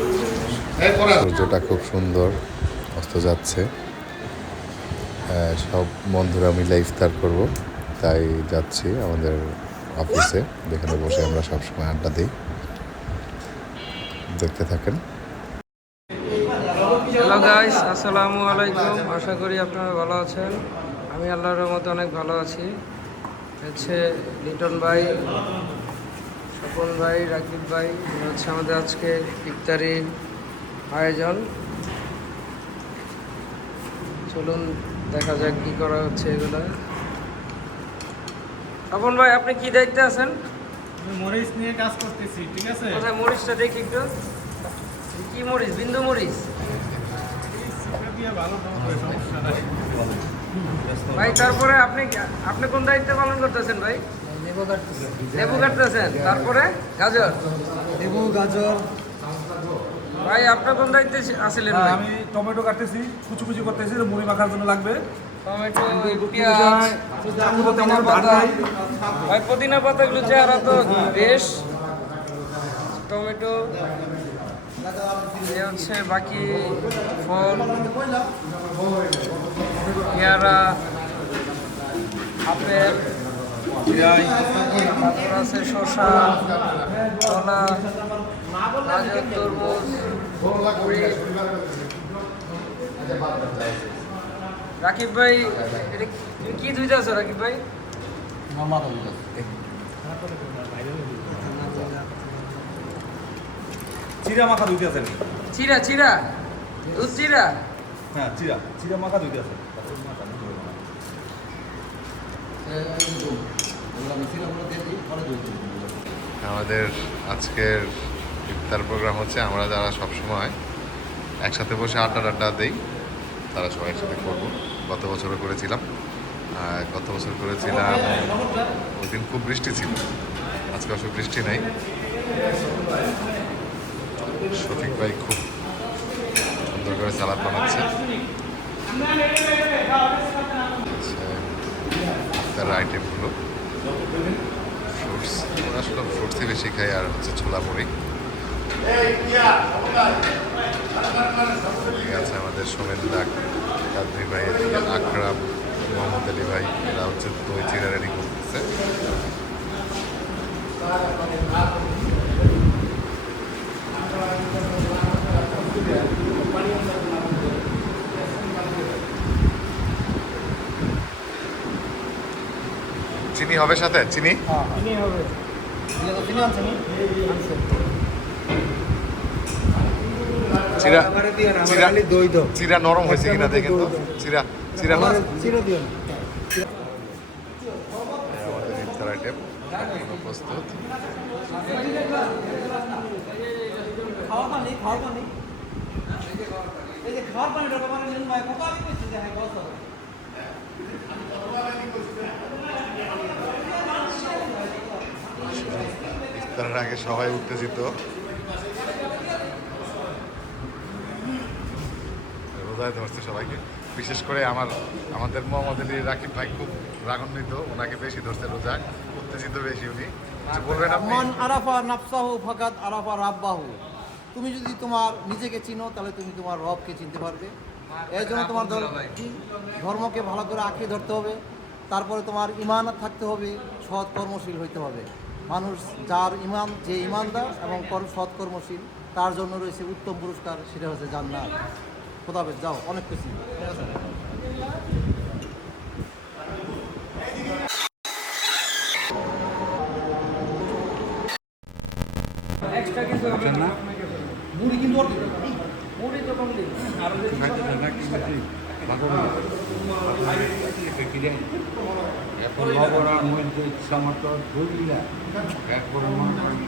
সূর্যটা খুব সুন্দর অস্ত যাচ্ছে। আহ, সব বন্ধুরা মিলে ইফতার করব তাই যাচ্ছি আমাদের অফিসে যেখানে বসে আমরা সবসময় আড্ডা দিই। দেখতে থাকেন। হ্যালো গাইস আসসালামু আলাইকুম আশা করি আপনারা ভালো আছেন। আমি আল্লাহর রহমতে অনেক ভালো আছি। হচ্ছে লিটন ভাই স্বপন ভাই রাকিব ভাই হচ্ছে আমাদের আজকে ইফতারি আয়োজন। চলুন দেখা যাক কি করা হচ্ছে এগুলা। স্বপন ভাই আপনি কি দেখতে আছেন? আমি মরিচ নিয়ে কাজ করতেছি ঠিক আছে? কোথায় মরিচটা দেখি একটু। কি মরিচ? বিন্দু মরিচ? ভাই তারপরে আপনি আপনি কোন দায়িত্ব পালন করতেছেন ভাই? লেবু কাটতেছেন? তারপরে গাজর? লেবু গাজর। ভাই আপনার কোন দায়িত্বে আছিলেন হ্যাঁ, আমি টমেটো কাটতেছি কুচি কুচি করতেছি মুড়ি মাখার জন্য লাগবে। টমেটো পেঁয়াজ পুদিনা পাতা। ভাই পুদিনা পাতাগুলো চেহারা তো বেশ। টমেটো হচ্ছে বাকি ফল পেয়ারা আপেল। তারপর আছে শসা কলা গাজর তরমুজ রাকিব ভাই এটা কি- আছে রাকিব ভাই? চিরা মাখা দুইটা আছে চিরা চিরা? দুধ চিরা? হ্যাঁ চিরা। চিরা মাখা দুইটা আছে। আমাদের আজকের ইফতার প্রোগ্রাম হচ্ছে আমরা যারা সবসময় একসাথে বসে আড্ডা আড্ডা দিই তারা সবাই একসাথে করব। গত বছরও করেছিলাম। গত বছর করেছিলাম ওই দিন খুব বৃষ্টি ছিল। আজকে অবশ্য বৃষ্টি নেই। শফিক ভাই খুব সুন্দর করে সালাদ বানাচ্ছে। আচ্ছা, ইফতারের আইটেমগুলো ফ্রুটস আসলে ফ্রুটসই বেশি খাই আর হচ্ছে ছোলা মুড়ি ঠিক আছে আমাদের সোমেন দাগ কাদ্রি ভাই এদিকে আকরাম মোহাম্মদ আলী ভাই এরা চিরা রেডি করতেছে চিনি হবে সাথে? চিনি? চিনি হবে। চিরা চিরা দই দাও। চিরা নরম হয়েছে কিনা দেখেন তো? চিরা চিরা চিরা দিও আমাদের ইফতার আইটেম প্রস্তুত খাওয়া পানি খাওয়া পানি। এই যে মানে নিন ভাই যে হ্যাঁ বস। ইফতারের আগে সবাই উত্তেজিত। রোজায় ধরছে সবাইকে। বিশেষ করে আমার, আমাদের মোহাম্মদ আলী রাকিব ভাই খুব রাগান্বিত, ওনাকে বেশি ধরছে রোজায় উত্তেজিত বেশি উনি। মান আরাফা নাফসাহু ফাকাদ আরাফা রাব্বাহু। তুমি যদি তোমার নিজেকে চিনো, তাহলে তুমি তোমার রবকে চিনতে পারবে। এর জন্য তোমার ধর- ধর্মকে ভালো করে আঁকড়ে ধরতে হবে। তারপরে তোমার ইমান থাকতে হবে সৎ কর্মশীল হইতে হবে। মানুষ যার ইমান যে ইমানদার এবং কর- সৎ কর্মশীল তার জন্য রয়েছে উত্তম পুরস্কার সেটা হচ্ছে জান্নাত। খোদাবেশ যাও অনেক খুশি কিছু মুড়ি কিন্তু মুড়ি তো কম দিন আর এখন নগরার মধ্যে ইচ্ছা মতো ধরলিলা একবার মনে করেন